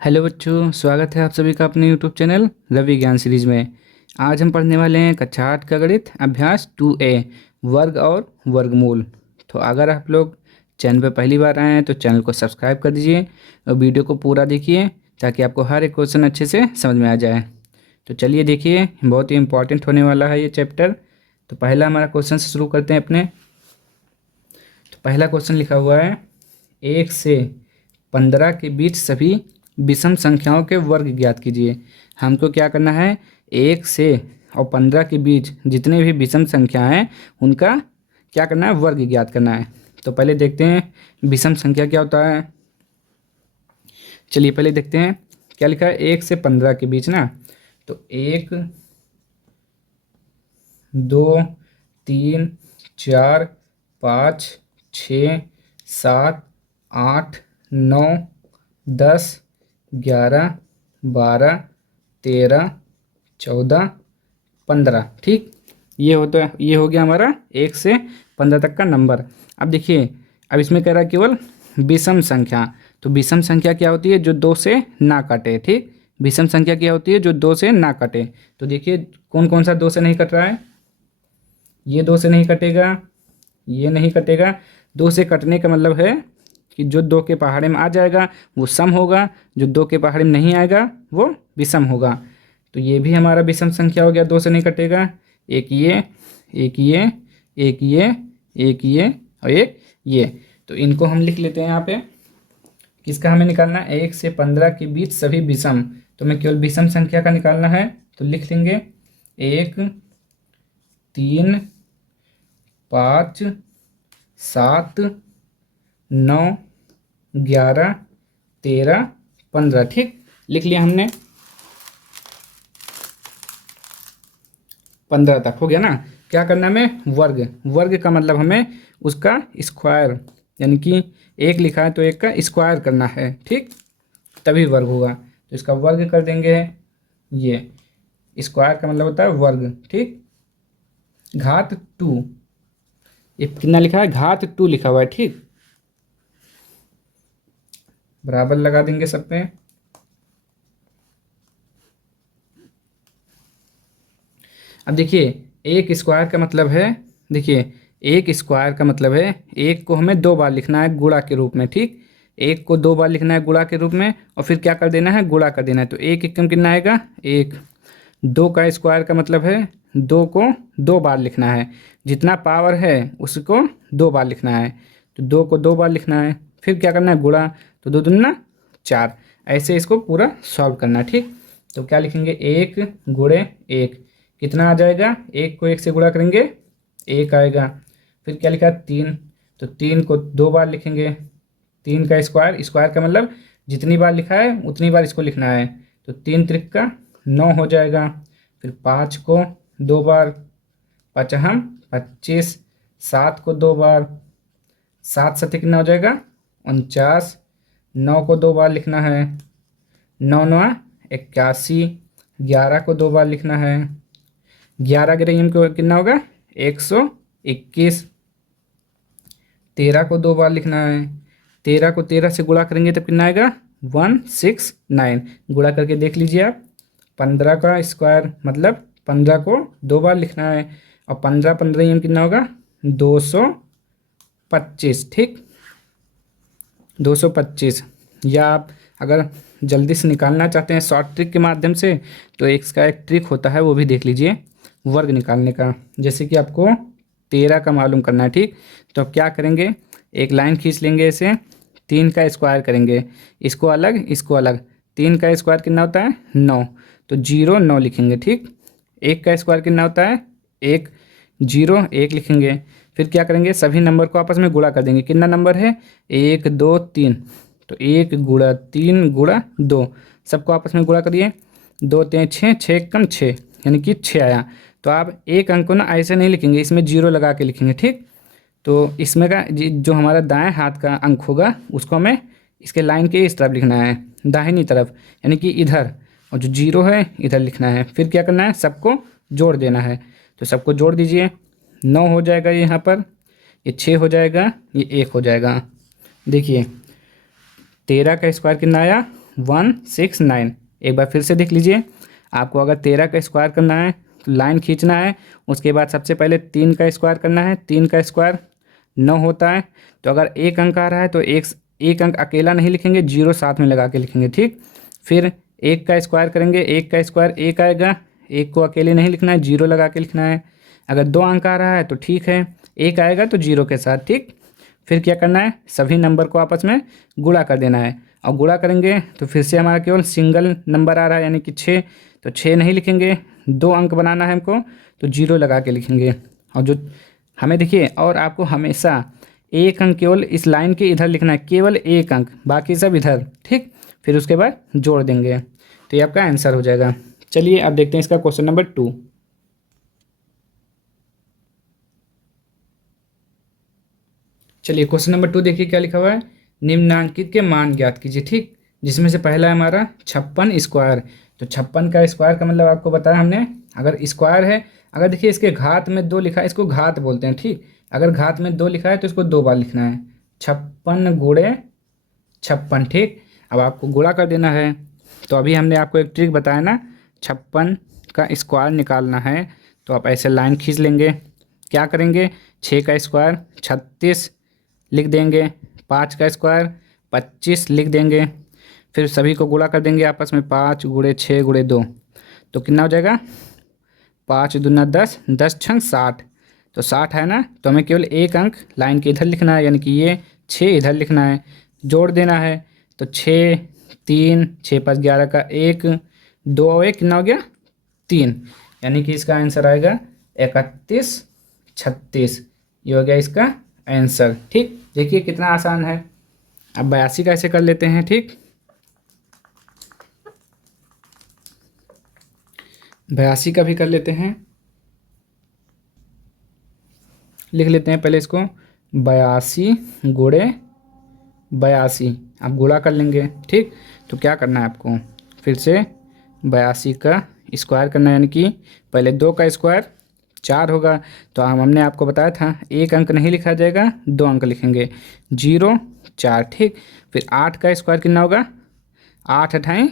Hello बच्चों, स्वागत है आप सभी का अपने यूट्यूब चैनल रवि ज्ञान सीरीज में। आज हम पढ़ने वाले हैं कक्षा 8 का गणित अभ्यास 2A वर्ग और वर्गमूल। तो अगर आप लोग चैनल पर पहली बार आए हैं तो चैनल को सब्सक्राइब कर दीजिए और वीडियो को पूरा देखिए ताकि आपको हर एक क्वेश्चन अच्छे से समझ में आ जाए। तो चलिए देखिए, बहुत ही इंपॉर्टेंट होने वाला है ये चैप्टर। तो पहला हमारा क्वेश्चन से शुरू करते हैं अपने। तो पहला क्वेश्चन लिखा हुआ है 1 से 15 के बीच सभी विषम संख्याओं के वर्ग ज्ञात कीजिए। हमको क्या करना है, 1 से और 15 के बीच जितने भी विषम संख्या हैं उनका क्या करना है, वर्ग ज्ञात करना है। तो पहले देखते हैं विषम संख्या क्या होता है। चलिए पहले देखते हैं क्या लिखा है, 1 से 15 के बीच ना। तो 1 2 3 4 5 6 7 8 9 10 11 12 13 14 15। ठीक, ये हो गया हमारा 1 से 15 तक का नंबर। अब देखिए, अब इसमें कह रहा है केवल विषम संख्या। तो विषम संख्या क्या होती है, जो 2 से ना कटे। ठीक, विषम संख्या क्या होती है, जो 2 से ना कटे। तो देखिए कौन कौन सा 2 से नहीं कट रहा है, ये 2 से नहीं कटेगा, ये नहीं कटेगा। 2 से कटने का मतलब है कि जो 2 के पहाड़े में आ जाएगा वो सम होगा, जो 2 के पहाड़े में नहीं आएगा वो विषम होगा। तो ये भी हमारा विषम संख्या हो गया, 2 से नहीं कटेगा। एक ये, एक ये, एक ये, एक ये और एक ये। तो इनको हम लिख लेते हैं यहाँ पे। किसका हमें निकालना है, 1 से 15 के बीच सभी विषम। तो मैं केवल विषम संख्या का निकालना है, तो लिख लेंगे 1 3 5 7 9 11 13 15। ठीक, लिख लिया हमने। 15 तक हो गया ना। क्या करना है हमें, वर्ग। वर्ग का मतलब हमें उसका स्क्वायर, यानी कि 1 लिखा है तो 1 का स्क्वायर करना है। ठीक, तभी वर्ग होगा। तो इसका वर्ग कर देंगे। ये स्क्वायर का मतलब होता है वर्ग। ठीक, घात 2, ये कितना लिखा है, घात 2 लिखा हुआ है। ठीक, बराबर लगा देंगे सब पे। अब देखिए, एक स्क्वायर का मतलब है, देखिए एक स्क्वायर का मतलब है एक को हमें 2 बार लिखना है गुणा के रूप में। ठीक, एक को 2 बार लिखना है गुणा के रूप में और फिर क्या कर देना है, गुणा कर देना है। तो एक एकम कितना आएगा, 1। 2 का स्क्वायर का मतलब है 2 को 2 बार लिखना है, जितना पावर है उसको 2 बार लिखना है। तो 2 को 2 बार लिखना है, फिर क्या करना है, गुणा। तो 2 दूना 4, ऐसे इसको पूरा सॉल्व करना है। ठीक, तो क्या लिखेंगे, 1 गुणे 1 कितना आ जाएगा, 1 को 1 से गुणा करेंगे 1 आएगा। फिर क्या लिखा, 3। तो 3 को 2 बार लिखेंगे। 3 का स्क्वायर, स्क्वायर का मतलब जितनी बार लिखा है उतनी बार इसको लिखना है। तो 3 त्रिक का 9 हो जाएगा। फिर 5 को 2 बार, 5 हम 25। 7 को 2 बार, 7 सत्य कितना हो जाएगा, 49। 9 को 2 बार लिखना है, 9 9 81। 11 को 2 बार लिखना है, 11 गिरे को कितना होगा, 121। 13 को 2 बार लिखना है, 13 को 13 से गुणा करेंगे तब कितना आएगा, 169। गुणा करके देख लीजिए आप। 15 का स्क्वायर मतलब 15 को 2 बार लिखना है और 15 15 कितना होगा, 225। ठीक, 225। या आप अगर जल्दी से निकालना चाहते हैं शॉर्ट ट्रिक के माध्यम से तो इसका एक ट्रिक होता है, वो भी देख लीजिए वर्ग निकालने का। जैसे कि आपको 13 का मालूम करना है। ठीक, तो अब क्या करेंगे, एक लाइन खींच लेंगे, इसे 3 का स्क्वायर करेंगे, इसको अलग इसको अलग। 3 का स्क्वायर कितना होता है, 9। तो 0 9 लिखेंगे। ठीक, 1 का स्क्वायर कितना होता है, 1। 0 1 लिखेंगे। फिर क्या करेंगे, सभी नंबर को आपस में गुणा कर देंगे। कितना नंबर है, 1 2 3। तो 1 गुणा 3 गुणा 2, सबको आपस में गुणा करिए। 2 3 6, 6 कम 6 यानी कि 6 आया। तो आप एक अंक को ना ऐसे नहीं लिखेंगे, इसमें 0 लगा के लिखेंगे। ठीक, तो इसमें का जो हमारा दाएं हाथ का अंक होगा उसको हमें इसके लाइन के इस तरफ लिखना है, दाहिनी तरफ, यानी कि इधर। और जो 0 है इधर लिखना है। फिर क्या करना है, सबको जोड़ देना है। तो सबको जोड़ दीजिए, 9 हो जाएगा ये यहाँ पर, ये 6 हो जाएगा, ये 1 हो जाएगा। देखिए 13 का स्क्वायर कितना आया, 169। एक बार फिर से देख लीजिए, आपको अगर 13 का स्क्वायर करना है तो लाइन खींचना है, उसके बाद सबसे पहले 3 का स्क्वायर करना है। 3 का स्क्वायर 9 होता है। तो अगर एक अंक आ रहा है तो एक अंक अकेला नहीं लिखेंगे, जीरो साथ में लगा के लिखेंगे, ठीक। फिर एक का स्क्वायर करेंगे, एक का स्क्वायर एक आएगा, एक को अकेले नहीं लिखना है, जीरो लगा के लिखना है। अगर 2 अंक आ रहा है तो ठीक है, एक आएगा तो जीरो के साथ, ठीक। फिर क्या करना है, सभी नंबर को आपस में गुणा कर देना है, और गुणा करेंगे तो फिर से हमारा केवल सिंगल नंबर आ रहा है यानी कि 6। तो 6 नहीं लिखेंगे, 2 अंक बनाना है हमको, तो जीरो लगा के लिखेंगे। और जो हमें देखिए, और आपको हमेशा एक अंक केवल इस लाइन के इधर लिखना है, केवल एक अंक, बाकी सब इधर, ठीक। फिर उसके बाद जोड़ देंगे, तो ये आपका आंसर हो जाएगा। चलिए अब देखते हैं इसका क्वेश्चन नंबर 2। चलिए क्वेश्चन नंबर 2 देखिए क्या लिखा हुआ है, निम्नांकित के मान ज्ञात कीजिए, ठीक। जिसमें से पहला है हमारा 56 स्क्वायर। तो 56 का स्क्वायर का मतलब आपको बताया हमने, अगर स्क्वायर है, अगर देखिए इसके घात में 2 लिखा है, इसको घात बोलते हैं, ठीक। अगर घात में 2 लिखा है तो इसको 2 बार लिखना है, 56 गुणे 56, ठीक। अब आपको गुणा कर देना है। तो अभी हमने आपको एक ट्रिक बताया ना, 56 का स्क्वायर निकालना है, तो आप ऐसे लाइन खींच लेंगे। क्या करेंगे, 6 का स्क्वायर 36 लिख देंगे, 5 का स्क्वायर 25 लिख देंगे, फिर सभी को गुणा कर देंगे आपस में, 5 गुणे 6 गुणे 2, तो कितना हो जाएगा, 5 दूना 10, 10 छंग 60। तो 60 है ना, तो हमें केवल एक अंक लाइन के इधर लिखना है, यानी कि ये 6 इधर लिखना है, जोड़ देना है। तो 6 3 6 5 11 का 1 2 और 1 कितना हो गया, 3, यानी कि इसका आंसर आएगा 31 36। ये हो गया इसका आंसर, ठीक। देखिए कितना आसान है। अब 82 का ऐसे कर लेते हैं, ठीक। 82 का भी कर लेते हैं, लिख लेते हैं पहले इसको, 82 गुणे 82, आप गुणा कर लेंगे, ठीक। तो क्या करना है आपको, फिर से 82 का स्क्वायर करना है, यानी कि पहले 2 का स्क्वायर 4 होगा। तो हमने आपको बताया था एक अंक नहीं लिखा जाएगा, 2 अंक लिखेंगे, 0 4, ठीक। फिर 8 का स्क्वायर कितना होगा, 8 अठाएँ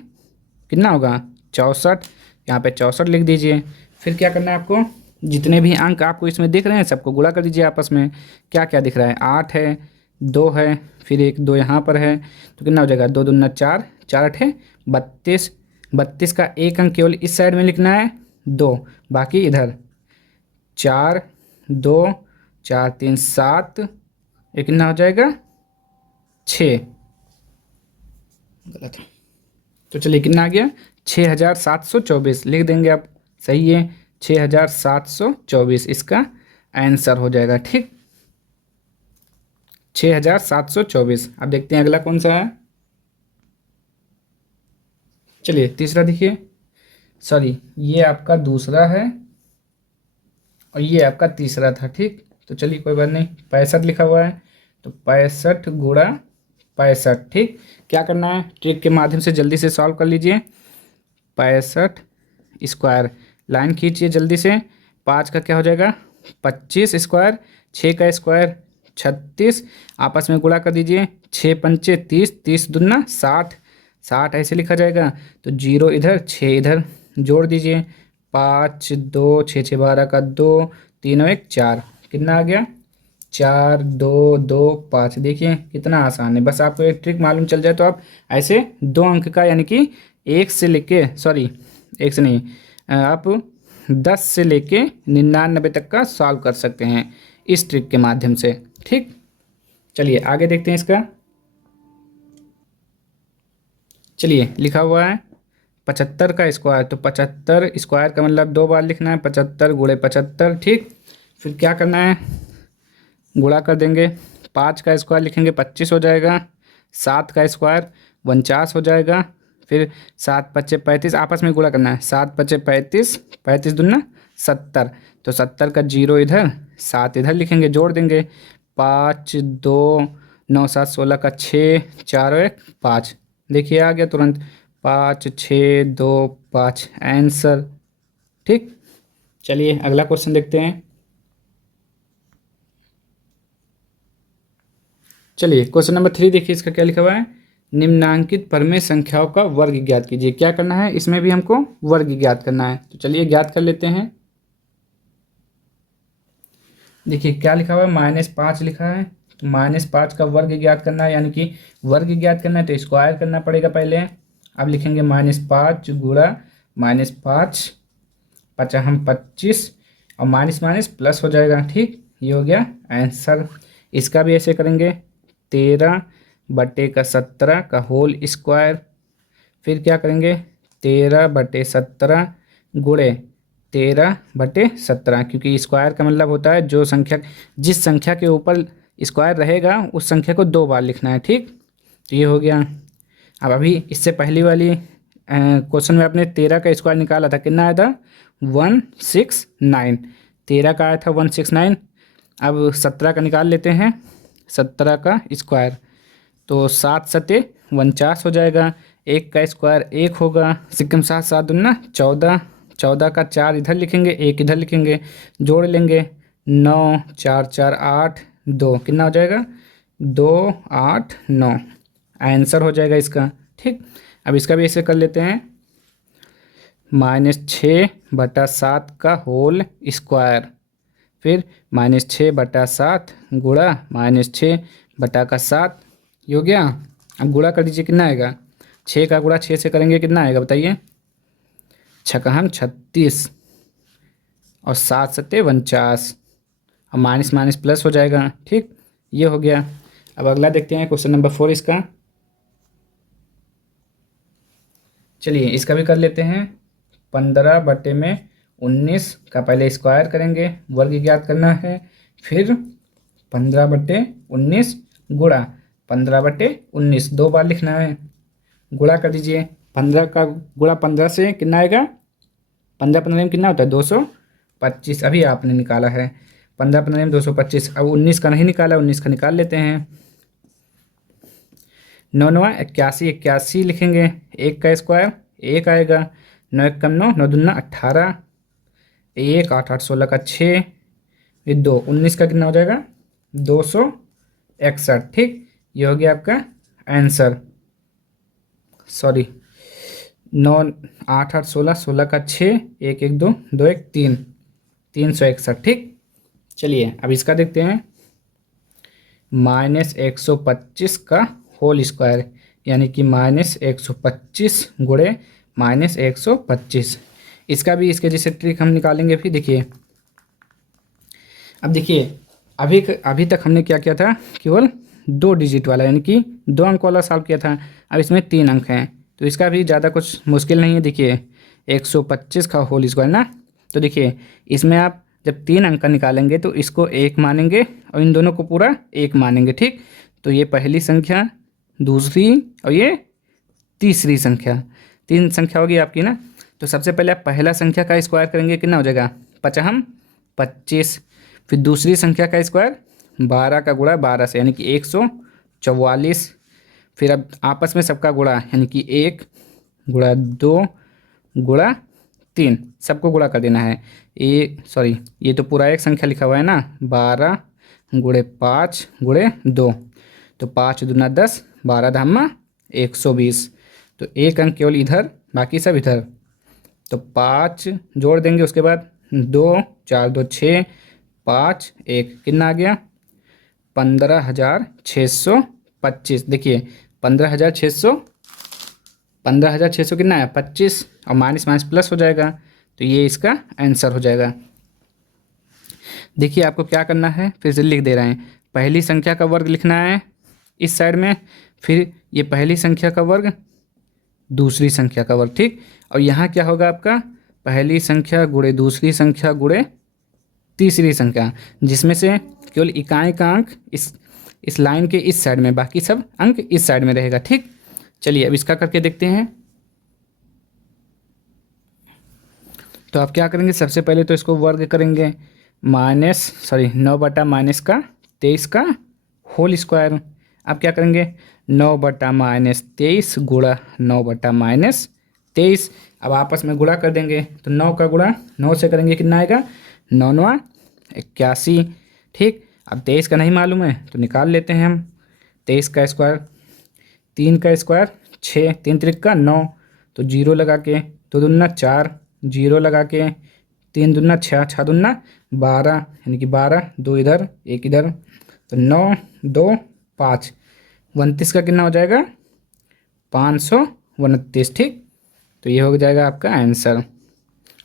कितना होगा, 64, यहाँ पे 64 लिख दीजिए। फिर क्या करना है आपको, जितने भी अंक आपको इसमें दिख रहे हैं सबको गुणा कर दीजिए आपस में। क्या क्या दिख रहा है, 8 है, 2 है, फिर 1 2 यहाँ पर है, तो कितना हो जाएगा, 2 दूना 4, 4 अठे 32, 32 का एक अंक केवल इस साइड में लिखना है, 2, बाकी इधर, 4 2 4 3 7, ये कितना हो जाएगा, 6, गलत। तो चलिए कितना आ गया, 6724 लिख देंगे आप, सही है, 6724 इसका आंसर हो जाएगा, ठीक। 6724। अब देखते हैं अगला कौन सा है। चलिए तीसरा देखिए, सॉरी ये आपका दूसरा है और ये आपका तीसरा था, ठीक। तो चलिए कोई बात नहीं, 65 लिखा हुआ है, तो 65 गुणा 65, ठीक। क्या करना है, ट्रिक के माध्यम से जल्दी से सॉल्व कर लीजिए। 65 स्क्वायर, लाइन खींचिए जल्दी से, 5 का क्या हो जाएगा, 25 स्क्वायर, 6 का स्क्वायर 36, आपस में गुणा कर दीजिए, 6 पंचे 30, 30 दूना 60, 60 ऐसे लिखा जाएगा। तो 0 इधर 6 इधर, जोड़ दीजिए, 5 2 6 6 12 का 2, 3 और 1 4, कितना आ गया, 4 2 2 5। देखिए कितना आसान है, बस आपको एक ट्रिक मालूम चल जाए तो आप ऐसे 2 अंक का, यानी कि 1 से लेके, सॉरी 1 से नहीं, आप 10 से लेके 99 तक का सॉल्व कर सकते हैं इस ट्रिक के माध्यम से, ठीक। चलिए आगे देखते हैं इसका। चलिए लिखा हुआ है 75 का स्क्वायर, तो 75 स्क्वायर का मतलब 2 बार लिखना है, 75 गुणे 75, ठीक। फिर क्या करना है, गुणा कर देंगे, 5 का स्क्वायर लिखेंगे 25 हो जाएगा, 7 का स्क्वायर 49 हो जाएगा, फिर 7 पच्चे 35, आपस में गुणा करना है, 7 पच्चे 35, 35 दूना 70, तो 70 का 0 इधर 7 इधर लिखेंगे, जोड़ देंगे, 5 2 9 7 16 का 6, 4 और 1 5, देखिए आ गया तुरंत, 5 6 2 5 आंसर, ठीक। चलिए अगला क्वेश्चन देखते हैं। चलिए क्वेश्चन नंबर 3 देखिए, इसका क्या लिखा हुआ है, निम्नांकित परमेय संख्याओं का वर्ग ज्ञात कीजिए। क्या करना है, इसमें भी हमको वर्ग ज्ञात करना है। तो चलिए ज्ञात कर लेते हैं। देखिए क्या लिखा हुआ है, -5 लिखा है। तो -5 का वर्ग ज्ञात करना है, यानी कि वर्ग ज्ञात करना है तो स्क्वायर करना पड़ेगा पहले। अब लिखेंगे -5 गुणा -5 पचाहम 25 और माइनस माइनस प्लस हो जाएगा। ठीक, ये हो गया आंसर। इसका भी ऐसे करेंगे, 13/17 का होल स्क्वायर। फिर क्या करेंगे, 13/17 गुणे 13/17, क्योंकि स्क्वायर का मतलब होता है जो संख्या, जिस संख्या के ऊपर स्क्वायर रहेगा उस संख्या को 2 बार लिखना है। ठीक, तो ये हो गया। अब अभी इससे पहली वाली क्वेश्चन में आपने 13 का स्क्वायर निकाला था, कितना आया था 169। 13 का आया था 169। अब 17 का निकाल लेते हैं, 17 का स्क्वायर तो 7 सते 49 हो जाएगा। 1 का स्क्वायर 1 होगा, सिक्कम 7 7 दूना 14, 14 का 4 इधर लिखेंगे 1 इधर लिखेंगे, जोड़ लेंगे 9 4 4 8 2, कितना हो जाएगा 2 8 9, आंसर हो जाएगा इसका। ठीक, अब इसका भी ऐसे कर लेते हैं, -6/7 का होल स्क्वायर। फिर -6/7 गुणा -6/7, ये हो गया। अब गुणा कर दीजिए, कितना आएगा, 6 का गुणा 6 से करेंगे कितना आएगा बताइए, 6 36 और 7 सत्ते 49 और माइनस माइनस प्लस हो जाएगा। ठीक, ये हो गया। अब अगला देखते हैं क्वेश्चन नंबर 4 इसका। चलिए इसका भी कर लेते हैं। 15/19 का पहले स्क्वायर करेंगे, वर्ग ज्ञात करना है। फिर 15/19 गुणा 15/19, 2 बार लिखना है। गुणा कर दीजिए, 15 का गुणा 15 से कितना आएगा, 15 में कितना होता है 225, अभी आपने निकाला है 15 में 225। अब 19 का नहीं निकाला, 19 का निकाल लेते हैं। 9 9 81, 81 लिखेंगे। 1 का स्क्वायर 1 आएगा, 9 1 कम 9, 9 दूना 18, 1 8 8 16 का 6, ये 2, 19 का कितना हो जाएगा 261। ठीक, ये हो गया आपका आंसर। सॉरी, 9 8 8 16, 16 का 6, 1 1 2 2 1 3, 361। ठीक, चलिए अब इसका देखते हैं। -125 का होल स्क्वायर, यानी कि -125 गुणे -125, इसका भी इसके जैसे ट्रिक हम निकालेंगे। फिर देखिए, अब देखिए अभी तक हमने क्या किया था, केवल 2 डिजिट वाला यानी कि 2 अंक वाला सॉल्व किया था। अब इसमें 3 अंक हैं तो इसका भी ज़्यादा कुछ मुश्किल नहीं है। देखिए 125 का होल स्क्वायर ना, तो देखिए इसमें आप जब 3 अंक का निकालेंगे तो इसको 1 मानेंगे और इन दोनों को पूरा 1 मानेंगे। ठीक, तो ये पहली संख्या, दूसरी और ये तीसरी संख्या, 3 संख्या होगी आपकी ना। तो सबसे पहले आप पहला संख्या का स्क्वायर करेंगे, कितना हो जाएगा 55 25। फिर दूसरी संख्या का स्क्वायर 12 का गुणा 12 से, यानी कि 144। फिर अब आपस में सबका गुणा, यानी कि 1 गुणा 2 गुणा 3, सबको गुणा कर देना है। ये तो पूरा एक संख्या लिखा हुआ है ना, 12 गुणे 5 गुणे 2, तो 5 दूना 10, 12 धामा 120। तो 1 अंक केवल इधर, बाकी सब इधर। तो 5 जोड़ देंगे, उसके बाद 2 4 2 6 5 1, कितना आ गया 15,625। देखिए 15,600 कितना है 25 और माइनस माइनस प्लस हो जाएगा, तो ये इसका आंसर हो जाएगा। देखिए आपको क्या करना है, फिर से लिख दे रहे हैं। पहली संख्या का वर्ग लिखना है इस साइड में, फिर ये पहली संख्या का वर्ग, दूसरी संख्या का वर्ग। ठीक, और यहाँ क्या होगा आपका, पहली संख्या गुणे दूसरी संख्या गुणे तीसरी संख्या, जिसमें से केवल इकाई का अंक इस लाइन के इस साइड में, बाकी सब अंक इस साइड में रहेगा। ठीक, चलिए अब इसका करके देखते हैं। तो आप क्या करेंगे, सबसे पहले तो इसको वर्ग करेंगे, 9/-23 का होल स्क्वायर। आप क्या करेंगे, 9/-23 गुणा 9/-23। अब आपस में गुणा कर देंगे, तो 9 का गुणा 9 से करेंगे, कितना आएगा 9 9 81। ठीक, अब 23 का नहीं मालूम है तो निकाल लेते हैं हम। 23 का स्क्वायर 3 का स्क्वायर 6, 3 त्रिक का 9, तो 0 लगा के, 2 दूना 4, 0 लगा के, 3 दूना 6, 6 दूना 12, यानी कि 12, 2 इधर 1 इधर, तो 9 2 5, 29 का कितना हो जाएगा 529, ठीक। तो ये हो जाएगा आपका आंसर।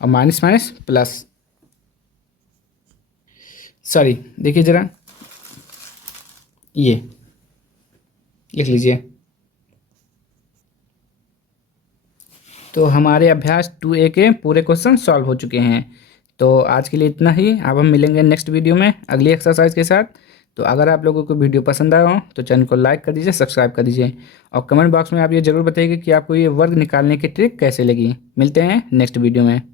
और माइनस माइनस प्लस, सॉरी देखिए ज़रा, ये लिख लीजिए। तो हमारे अभ्यास 2A के पूरे क्वेश्चन सॉल्व हो चुके हैं। तो आज के लिए इतना ही। अब हम मिलेंगे नेक्स्ट वीडियो में अगली एक्सरसाइज के साथ। तो अगर आप लोगों को वीडियो पसंद आया हो तो चैनल को लाइक कर दीजिए, सब्सक्राइब कर दीजिए, और कमेंट बॉक्स में आप ये ज़रूर बताइए कि आपको ये वर्ग निकालने की ट्रिक कैसे लगी। मिलते हैं नेक्स्ट वीडियो में।